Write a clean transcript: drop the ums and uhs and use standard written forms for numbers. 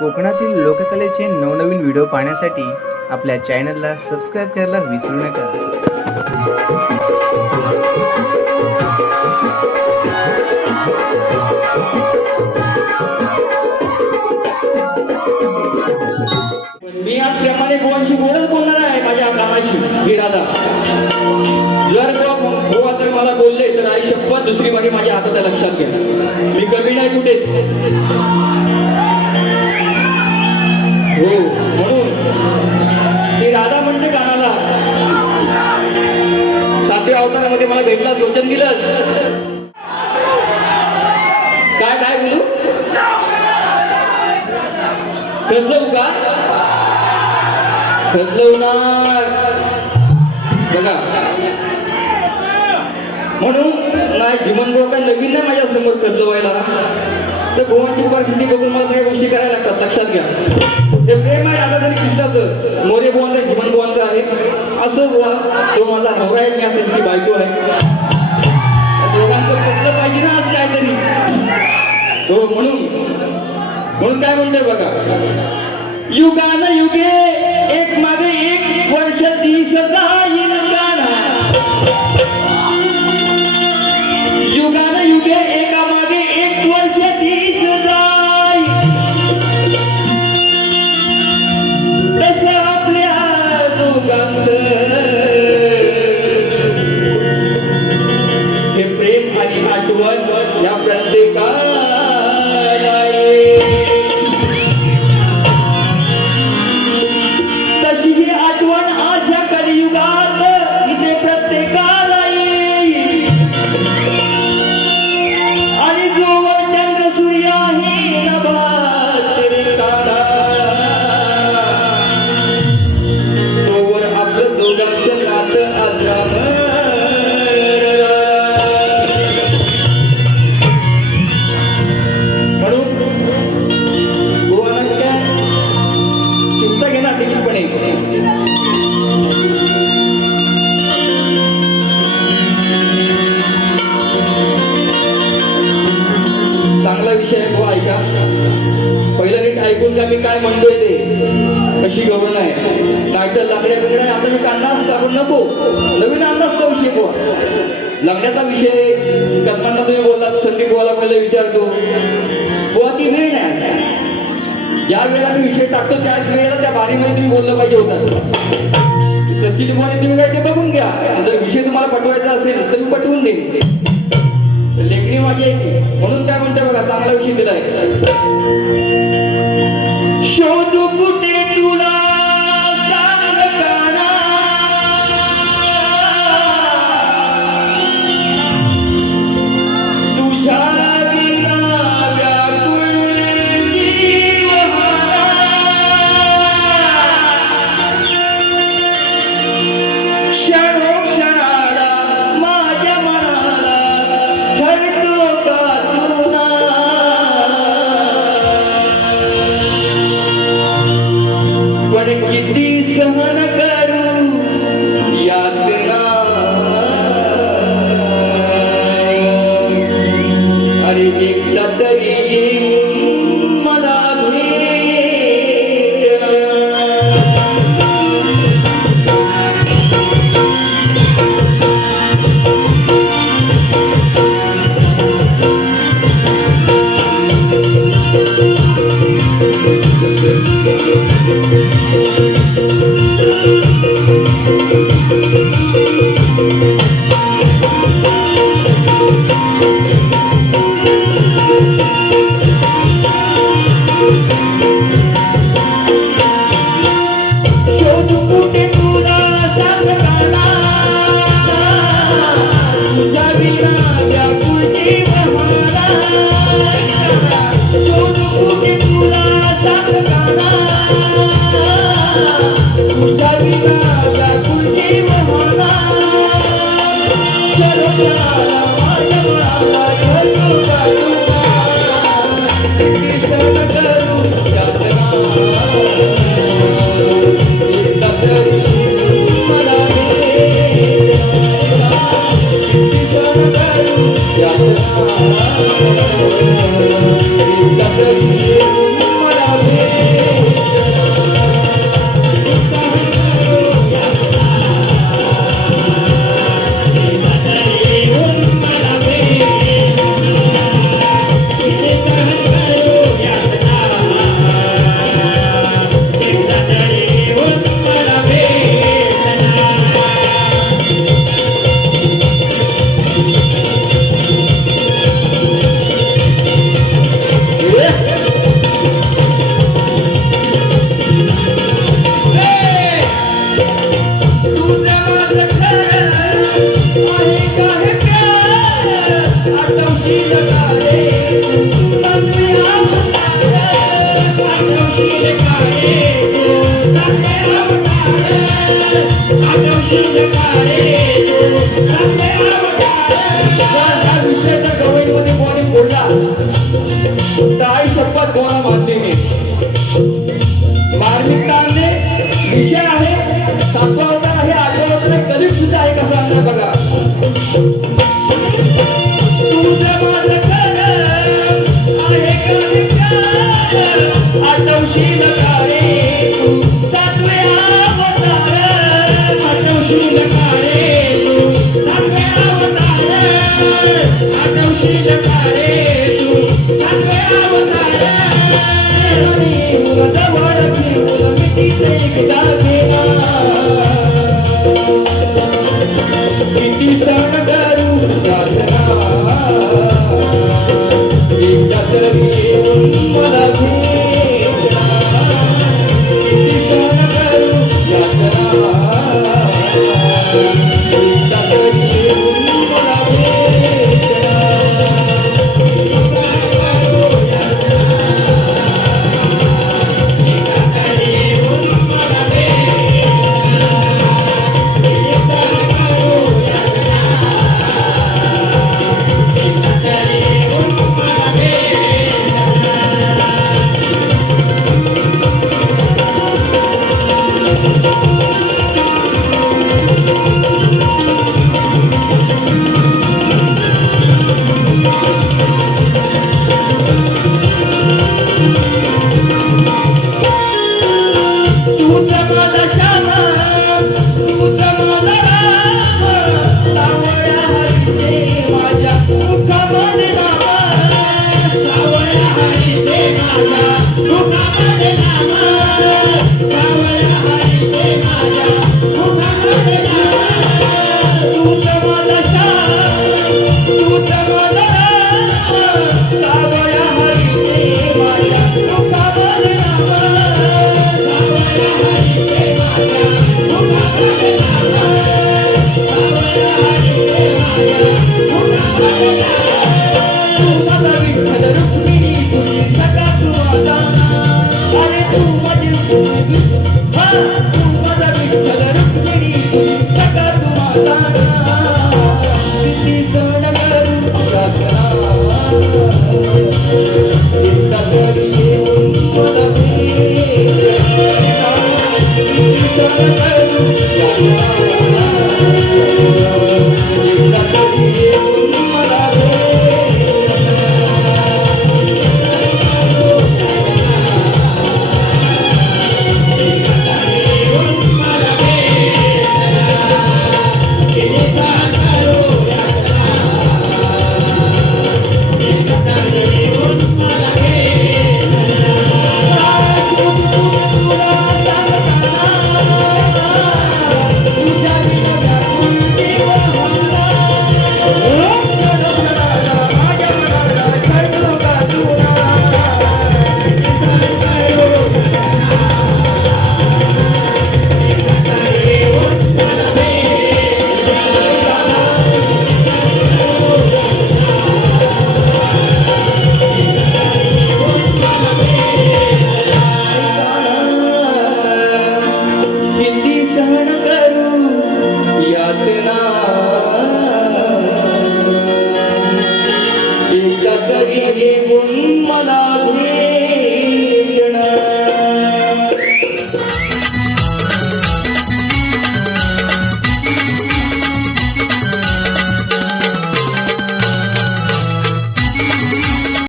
कोकणातील लोककलेचे नवनवीन व्हिडिओ पाहण्यासाठी आपल्या चॅनलला सबस्क्राईब करायला विसरू नका। मी आज प्रेमाने गोवांशी गोडच बोलणार आहे माझ्या कामाशी ही राधा। जर गोवा तर मला बोलले तर आई शपथ दुसरी बारी माझ्या हातात लक्षात घ्या, मी कमी नाही कुठेच। हो म्हणून ती राधा म्हणते कानाला, सातव्या अवतारामध्ये मला भेटला सोचन दिलंस काय काय बोलू खदलवू का खदलवणार बघा। म्हणून नाही जीवन गोवा काय नवीन नाही माझ्या समोर खदलवायला, तर गोवाची परिस्थिती बघून मला काही गोष्टी करायला लागतात, लक्षात घ्या। हे प्रेम आहे राधा तरी कृष्णाचं, मोरे गोवांचं जीवन गोवांचं आहे असं गोवा, तो माझा नवरा आहे, मी त्यांची बायको आहे, दोघांचं पटलं पाहिजे ना आज काहीतरी। हो म्हणून काय म्हणतोय बघा, युगान युगे एक मागे एक वर्ष दिसत जाईल गाणं, युगान युगे एका मागे एक वर्ष दिसत जाईल, तसं आपल्या दोघांचं हे प्रेम आणि आठवण या प्रत्येकाला मी काय म्हणतोय ते कशी गवण आहे, नाहीतर लागड्या बिगड्या आता मी अंदाज टाकून नको, नवीन अंदाज तो विषय बुवा। लग्नाचा विषय करताना तुम्ही बोललात संदीप बुवाला पहिले विचारतो बुवा, ती वेळ नाही, ज्या वेळेला मी विषय टाकतो त्याच वेळेला त्या बारीमध्ये तुम्ही बोललं पाहिजे होता। सचिन बुवाने तुम्ही काय ते बघून घ्या, जर विषय तुम्हाला पटवायचा असेल तर मी पटवून देईन, लेखणी माझी आहे म्हणून काय म्हणते बघा, चांगला विषय दिलाय। शोधू कुठे तुला सांग काना, तुझ्या विना व्याकुळ जीवहारा, क्षणोक्षणाला माझ्या मनाला छळतो का तुला, मानलेले मार्मिकता आणणे विषय आहे. 7वा अवतार आहे, 8वा अवतार आहे, कलियुग सुद्धा आहे कसा आणलाय बघा. तुझं माझं खरं आहे का विचार, आठवशील का रे तू 7वे अवतार, आठवशील का रे तू 7वे अवतार, आठवशील का रे तू 7वे अवतार. मुलं जवळ घेऊन मिठीचे एकदा घेणा, किती सण करू प्रार्थना, एकदा तरी येऊन मला भेटा, किती सण करू यात्रा, एकदा तरी येऊन मला भेटा. तुझं माझा श्याम, तुझं माझा राम, सावळ्या हरीचे माझ्या मुखामध्ये नाम, सावळ्या हरीचे माझ्या